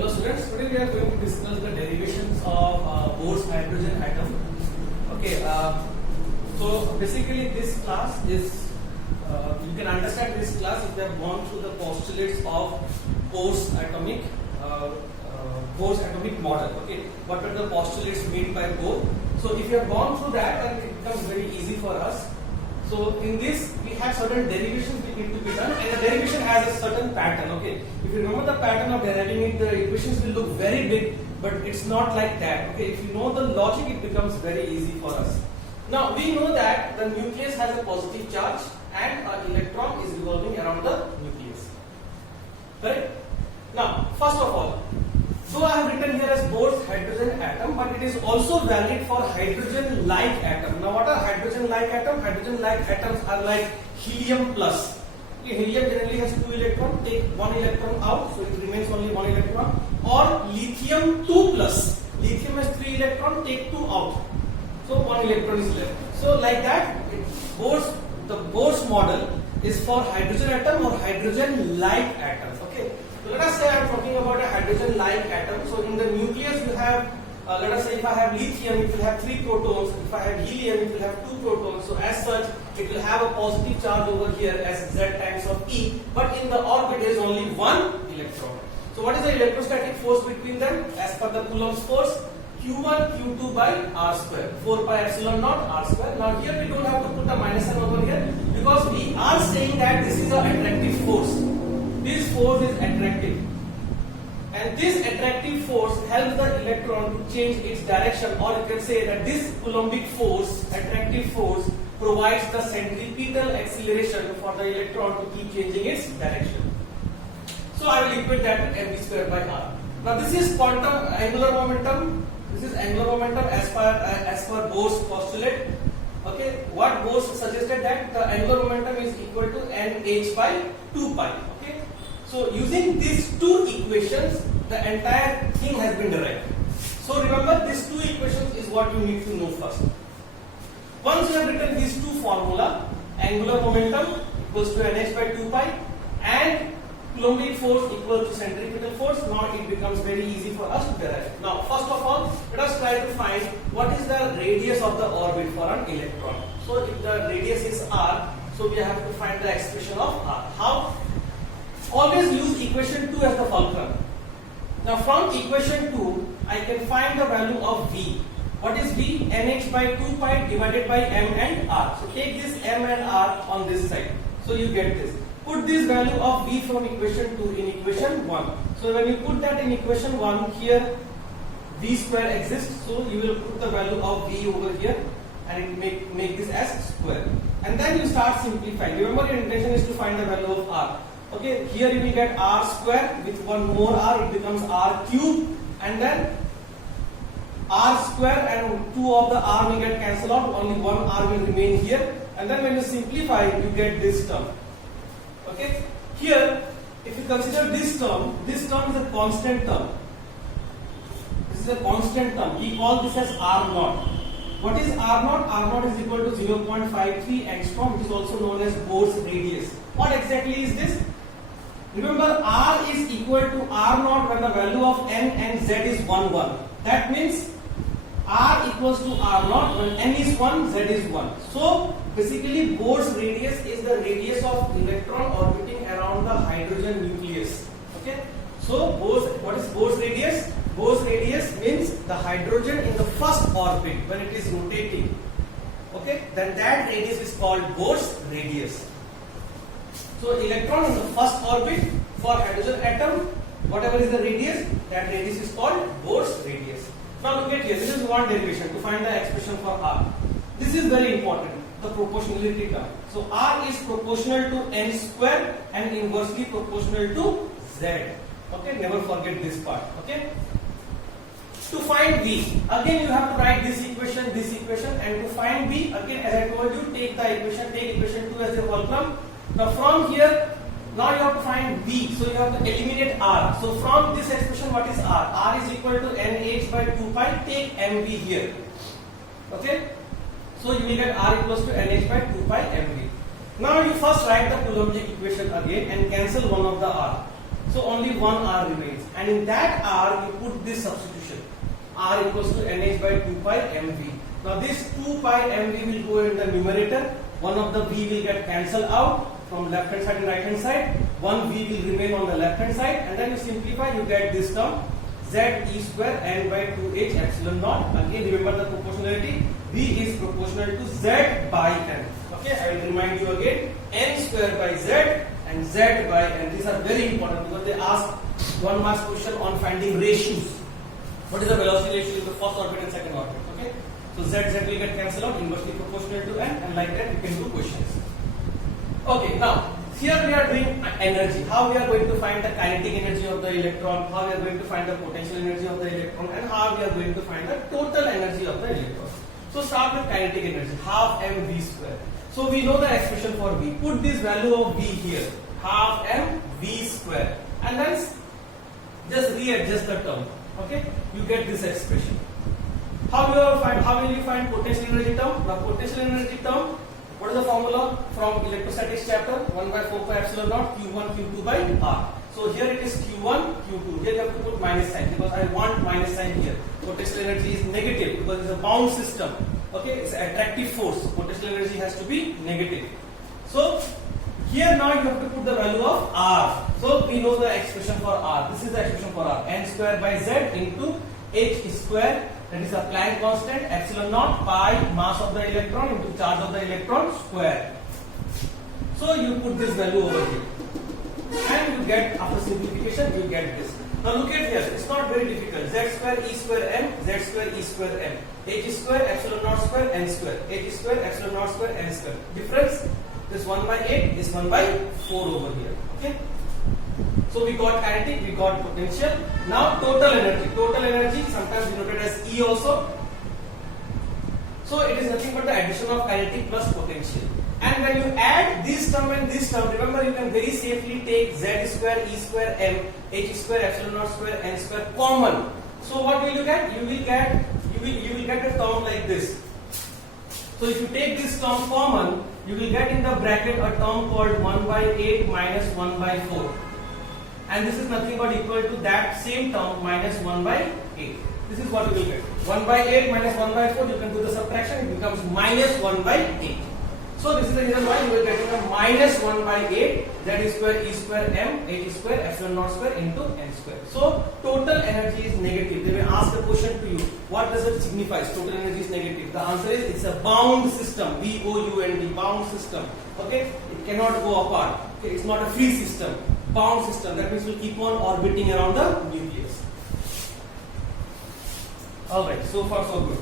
Hello students, today we are going to discuss the derivations of Bohr's hydrogen atom. Okay, so basically this class is, you can understand this class if you have gone through the postulates of Bohr's atomic model. Okay, what are the postulates made by Bohr? So if you have gone through that, then it becomes very easy for us. So in this we have certain derivations which need to be done, and the derivation has a certain pattern. Okay, if you remember the pattern of deriving it, the equations will look very big, but it's not like that. Okay, if you know the logic, it becomes very easy for us. Now we know that the nucleus has a positive charge and an electron is revolving around the nucleus. Correct? Now first of all, so I have written here as Bohr's hydrogen atom, but it is also valid for hydrogen-like atom. Now what are hydrogen-like atom? Hydrogen-like atoms are like helium plus. Okay, helium generally has 2 electrons, take 1 electron out, so it remains only 1 electron. Or lithium 2 plus. Lithium has 3 electrons, take 2 out, so 1 electron is left. So like that, the Bohr's model is for hydrogen atom or hydrogen-like atom. Okay. So let us say I am talking about a hydrogen-like atom. So in the nucleus you have, let us say if I have lithium, it will have 3 protons. If I have helium, it will have 2 protons. So as such, it will have a positive charge over here as Z times of E. But in the orbit there is only 1 electron. So what is the electrostatic force between them? As per the Coulomb's force, Q1 Q2 by R square, 4 pi epsilon naught R square. Now here we don't have to put a minus sign over here because we are saying that this is an attractive force. This force is attractive, and this attractive force helps the electron to change its direction, or you can say that this Coulombic force, attractive force, provides the centripetal acceleration for the electron to keep changing its direction. So I will equate that to mv square by r. Now this is quantum angular momentum. This is angular momentum as per Bohr's postulate. Okay, what Bohr suggested that the angular momentum is equal to nh by 2 pi. Okay. So using these two equations, the entire thing has been derived. So remember, these two equations is what you need to know first. Once you have written these two formula, angular momentum equals to nh by 2 pi and Coulombic force equal to centripetal force, now it becomes very easy for us to derive. Now first of all, let us try to find what is the radius of the orbit for an electron. So if the radius is r, so we have to find the expression of r. How? Always use equation 2 as the fulcrum. Now from equation 2, I can find the value of V. What is V? nh by 2 pi divided by m and r. So take this m and r on this side. So you get this. Put this value of V from equation 2 in equation 1. So when you put that in equation 1, here V square exists. So you will put the value of V over here and make this as square. And then you start simplifying. Remember, your intention is to find the value of r. Okay, here you will get r square with one more r, it becomes r cube, and then r square and 2 of the r will get cancelled out, only one r will remain here, and then when you simplify, you get this term. Okay, here if you consider this term is a constant term. This is a constant term. We call this as r naught. What is r naught? R naught is equal to 0.53 angstrom, which is also known as Bohr's radius. What exactly is this? Remember, r is equal to r naught when the value of n and z is 1, 1. That means r equals to r naught when n is 1, z is 1. So basically Bohr's radius is the radius of electron orbiting around the hydrogen nucleus. Okay. So what is Bohr's radius? Bohr's radius means the hydrogen in the first orbit when it is rotating. Okay. Then that radius is called Bohr's radius. So electron in the first orbit for hydrogen atom, whatever is the radius, that radius is called Bohr's radius. Now look at here, this is one derivation to find the expression for r. This is very important, the proportionality term. So r is proportional to n square and inversely proportional to z. Okay, never forget this part. Okay. To find V, again you have to write this equation, and to find V, again as I told you, take equation 2 as the fulcrum. Now from here, now you have to find V, so you have to eliminate R. So from this expression, what is R? R is equal to nh by 2 pi, take mv here. Okay? So you will get R equals to nh by 2 pi mv. Now you first write the Coulombic equation again and cancel one of the R. So only one R remains, and in that R you put this substitution. R equals to NH by 2 pi mv. Now this 2 pi mv will go in the numerator. One of the v will get cancelled out from left hand side and right hand side. One v will remain on the left hand side, and then you simplify, you get this term z e square n by 2h epsilon naught. Again remember the proportionality. V is proportional to z by n. Okay, I will remind you again. N square by z and z by n. These are very important because they ask 1 marks question on finding ratios. What is the velocity ratio in the first orbit and second orbit? Okay, so z will get cancelled out, inversely proportional to n, and like that we can do questions. Okay, now here we are doing energy. How we are going to find the kinetic energy of the electron, how we are going to find the potential energy of the electron, and how we are going to find the total energy of the electron. So start with kinetic energy, half mv square. So we know the expression for v. Put this value of v here, half mv square, and then just readjust the term. Okay, you get this expression. How will you find potential energy term? The potential energy term, what is the formula from electrostatics chapter? 1 by 4 pi epsilon naught Q1 Q2 by R. So here it is Q1 Q2. Here you have to put minus sign because I want minus sign here. Potential energy is negative because it's a bound system. Okay, it's an attractive force. Potential energy has to be negative. So here now you have to put the value of R. So we know the expression for R. This is the expression for R. N square by Z into H square, that is a Planck constant, epsilon naught pi mass of the electron into charge of the electron square. So you put this value over here, and you get, after simplification, you get this. Now look at here, it's not very difficult. Z square E square M, Z square E square M, H square epsilon naught square N square, H square epsilon naught square N square. Difference, this 1 by 8, this 1 by 4 over here. Okay. So we got kinetic, we got potential. Now total energy. Total energy sometimes denoted as E also. So it is nothing but the addition of kinetic plus potential. And when you add this term and this term, remember you can very safely take Z square E square M, H square epsilon naught square N square common. So what will you get? You will get a term like this. So if you take this term common, you will get in the bracket a term called 1 by 8 minus 1 by 4. And this is nothing but equal to that same term minus 1 by 8. This is what you will get. 1 by 8 minus 1 by 4, you can do the subtraction, it becomes minus 1 by 8. So this is the reason why you will get a minus 1 by 8, Z square E square M, H square epsilon naught square into N square. So total energy is negative. They may ask a question to you, what does it signify? Total energy is negative. The answer is it's a bound system, B-O-U-N-D, bound system. Okay, it cannot go apart. Okay, it's not a free system, bound system. That means it will keep on orbiting around the nucleus. Alright, so far so good.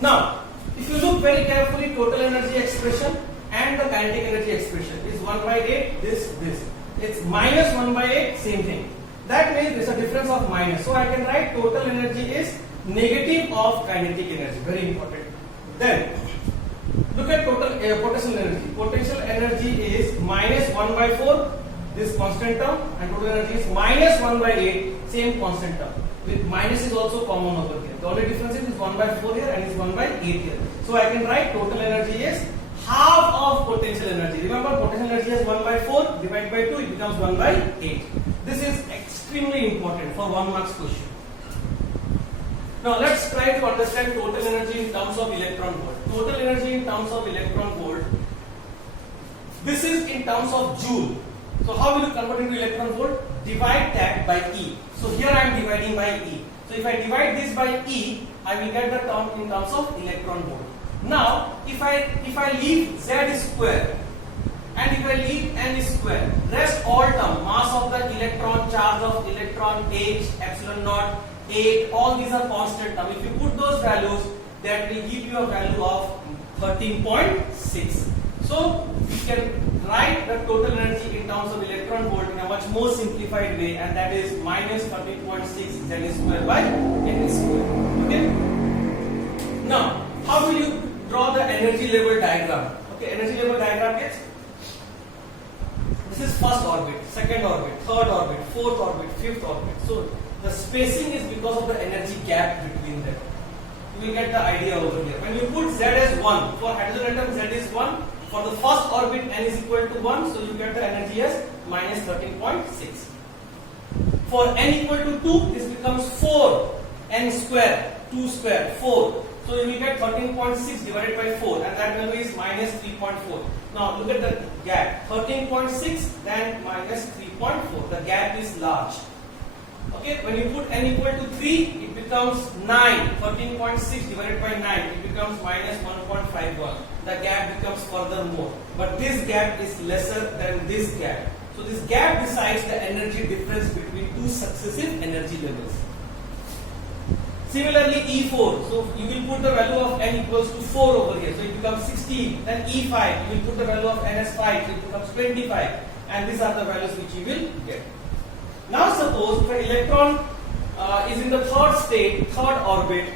Now, if you look very carefully, total energy expression and the kinetic energy expression is 1 by 8, this. It's minus 1 by 8, same thing. That means there's a difference of minus. So I can write total energy is negative of kinetic energy. Very important. Then, look at total potential energy. Potential energy is minus 1 by 4, this constant term, and total energy is minus 1 by 8, same constant term. With minus is also common over here. The only difference is 1 by 4 here and is 1 by 8 here. So I can write total energy is half of potential energy. Remember, potential energy is 1 by 4 divided by 2, it becomes 1 by 8. This is extremely important for 1 marks question. Now let's try to understand total energy in terms of electron volt. Total energy in terms of electron volt. This is in terms of joule. So how will you convert into electron volt? Divide that by E. So here I am dividing by E. So if I divide this by E, I will get the term in terms of electron volt. Now if I leave Z square and if I leave N square, rest all term, mass of the electron, charge of electron, H, epsilon naught, 8, all these are constant term. If you put those values, that will give you a value of 13.6. So we can write the total energy in terms of electron volt in a much more simplified way, and that is minus 13.6 Z square by N square. Okay. Now, how will you draw the energy level diagram? Okay, energy level diagram is, this is first orbit, second orbit, third orbit, fourth orbit, fifth orbit. So the spacing is because of the energy gap between them. You will get the idea over here. When you put Z as 1, for hydrogen atom Z is 1, For the first orbit n is equal to 1, so you get the energy as minus 13.6. For n equal to 2, this becomes 4 n square, 2 square, 4. So you will get 13.6 divided by 4, and that value is minus 3.4. Now look at the gap, 13.6 then minus 3.4. The gap is large. Okay, when you put n equal to 3, it becomes 9. 13.6 divided by 9, it becomes minus 1.51. The gap becomes further more. But this gap is lesser than this gap. So this gap decides the energy difference between two successive energy levels. Similarly, E4. So you will put the value of n equals to 4 over here. So it becomes 16. Then E5, you will put the value of n as 5. So it becomes 25. And these are the values which you will get. Now suppose if an electron is in the third state, third orbit,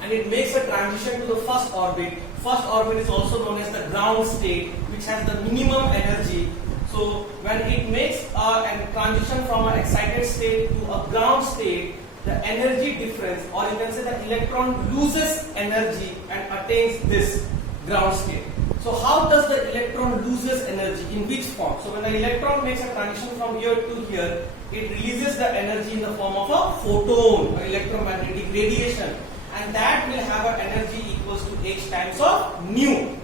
and it makes a transition to the first orbit. First orbit is also known as the ground state, which has the minimum energy. So when it makes a transition from an excited state to a ground state, the energy difference, or you can say the electron loses energy and attains this ground state. So how does the electron loses energy? In which form? So when the electron makes a transition from here to here, it releases the energy in the form of a photon, or electromagnetic radiation, and that will have an energy equals to h times of nu.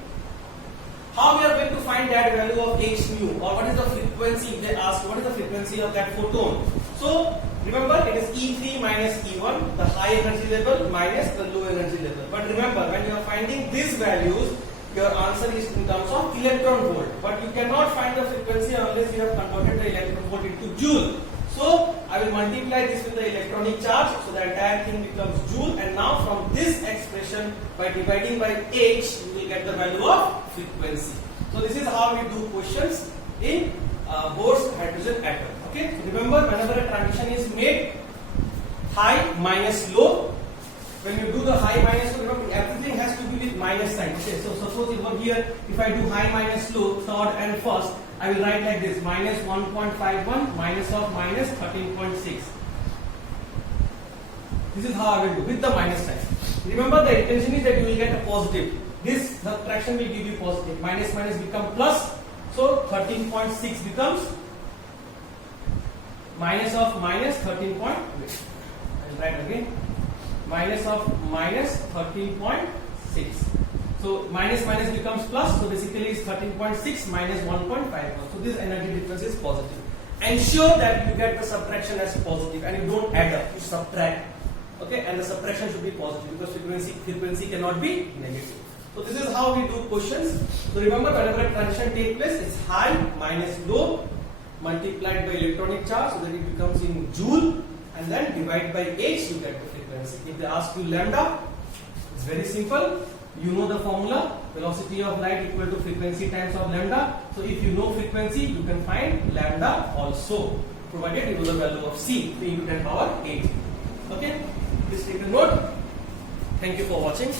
How we are going to find that value of h nu, or what is the frequency? They ask what is the frequency of that photon. So remember, it is E3 minus E1, the high energy level minus the low energy level. But remember, when you are finding these values, your answer is in terms of electron volt. But you cannot find the frequency unless you have converted the electron volt into joule. So I will multiply this with the electronic charge, so the entire thing becomes joule. And now from this expression, by dividing by h, you will get the value of frequency. So this is how we do questions in Bohr's hydrogen atom. Okay. So remember, whenever a transition is made, high minus low. When you do the high minus low, remember everything has to be with minus sign. Okay. So suppose over here, if I do high minus low, third and first, I will write like this: minus 1.51 minus of minus 13.6. This is how I will do with the minus sign. Remember, the intention is that you will get a positive. This subtraction will give you positive. Minus minus become plus. So 13.6 becomes minus of minus 13. I will write again. Minus of minus 13.6. So minus minus becomes plus. So basically it's 13.6 minus 1.51. So this energy difference is positive. Ensure that you get the subtraction as positive and you don't add up, you subtract. Okay, and the subtraction should be positive because frequency cannot be negative. So this is how we do questions. So remember, whenever a transition takes place, it's high minus low multiplied by electronic charge, so that it becomes in joule, and then divide by h, you get the frequency. If they ask you lambda, it's very simple. You know the formula, velocity of light equal to frequency times of lambda. So if you know frequency, you can find lambda also, provided you know the value of c, 3 into 10 power 8. Okay, please take a note. Thank you for watching.